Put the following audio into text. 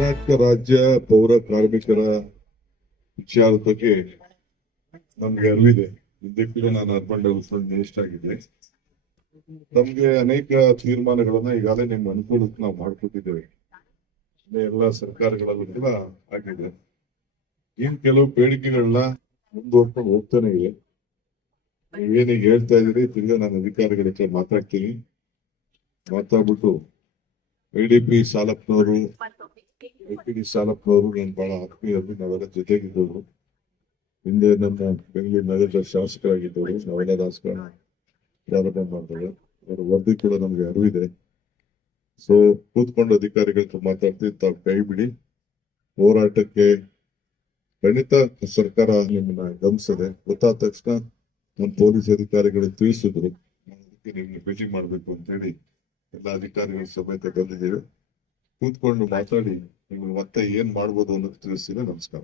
ಕರ್ನಾಟಕ ರಾಜ್ಯ ಪೌರ ಕಾರ್ಮಿಕರ ವಿಚಾರದ ಬಗ್ಗೆ ನಮ್ಗೆ ಅರಿವಿದೆ ಇದಕ್ಕೂ ನಾನು ಅರ್ಬನ್ ಡೆವಲಪ್ಮೆಂಟ್ ಮಿನಿಸ್ಟರ್ ಆಗಿದ್ದೆ. ನಮ್ಗೆ ಅನೇಕ ತೀರ್ಮಾನಗಳನ್ನ ಈಗಾಗಲೇ ನಿಮ್ಮ ಅನುಕೂಲಕ್ಕೆ ನಾವು ಮಾಡ್ಕೊಟ್ಟಿದ್ದೇವೆ. ಎಲ್ಲ ಸರ್ಕಾರಗಳಲ್ಲೂ ಕೂಡ ಆಗಿದೆ. ಇನ್ ಕೆಲವು ಬೇಡಿಕೆಗಳನ್ನ ಮುಂದುವರ್ಕೊಂಡು ಹೋಗ್ತಾನೆ ಇದೆ. ಏನೀಗ ಹೇಳ್ತಾ ಇದ್ದೀರಿ, ತಿರ್ಗಾ ನಾನು ಅಧಿಕಾರಿಗಳ ಮಾತಾಡ್ತೀನಿ. ಮಾತಾಡ್ಬಿಟ್ಟು ಐ ಡಿ ಪಿ ಸಾಲಪ್ಪನವರು ಐ ಪಿ ಡಿ ಸಾಲಪ್ಪನವರು ನಾನು ಬಹಳ ಆತ್ಮೀಯರು ನಾವೆಲ್ಲ ಜೊತೆಗಿದ್ದವರು. ಹಿಂದೆ ನಮ್ಮ ಬೆಂಗಳೂರು ನಗರದ ಶಾಸಕರಾಗಿದ್ದವರು, ನಾವೆಲ್ಲ ರಾಜಕಾರಣ ಪ್ರಾರಂಭ ಅವರ ವರದಿ ಕೂಡ ನಮ್ಗೆ ಅರಿವಿದೆ ಸೊ ಕೂತ್ಕೊಂಡು ಅಧಿಕಾರಿಗಳ ಮಾತಾಡ್ತೀವಿ, ತಾವು ಕೈ ಬಿಡಿ. ಹೋರಾಟಕ್ಕೆ ಖಂಡಿತ ಸರ್ಕಾರ ನಿಮ್ಮನ್ನ ಗಮನಿಸದೆ. ಗೊತ್ತಾದ ತಕ್ಷಣ ನಮ್ಮ ಪೊಲೀಸ್ ಅಧಿಕಾರಿಗಳು ತಿಳಿಸಿದ್ರು ಅದಕ್ಕೆ ನಿಮ್ಗೆ ಭೇಟಿ ಮಾಡಬೇಕು ಅಂತ ಹೇಳಿ. ಎಲ್ಲ ಅಧಿಕಾರಿಗಳ ಸಮೇತ ಬಂದಿದ್ದೇವೆ. ಕೂತ್ಕೊಂಡು ಮಾತಾಡಿ ನಿಮ್ಗೆ ಮತ್ತೆ ಏನ್ ಮಾಡ್ಬೋದು ಅನ್ನೋದು ತಿಳಿಸಿದ್ರೆ ನಮಸ್ಕಾರ.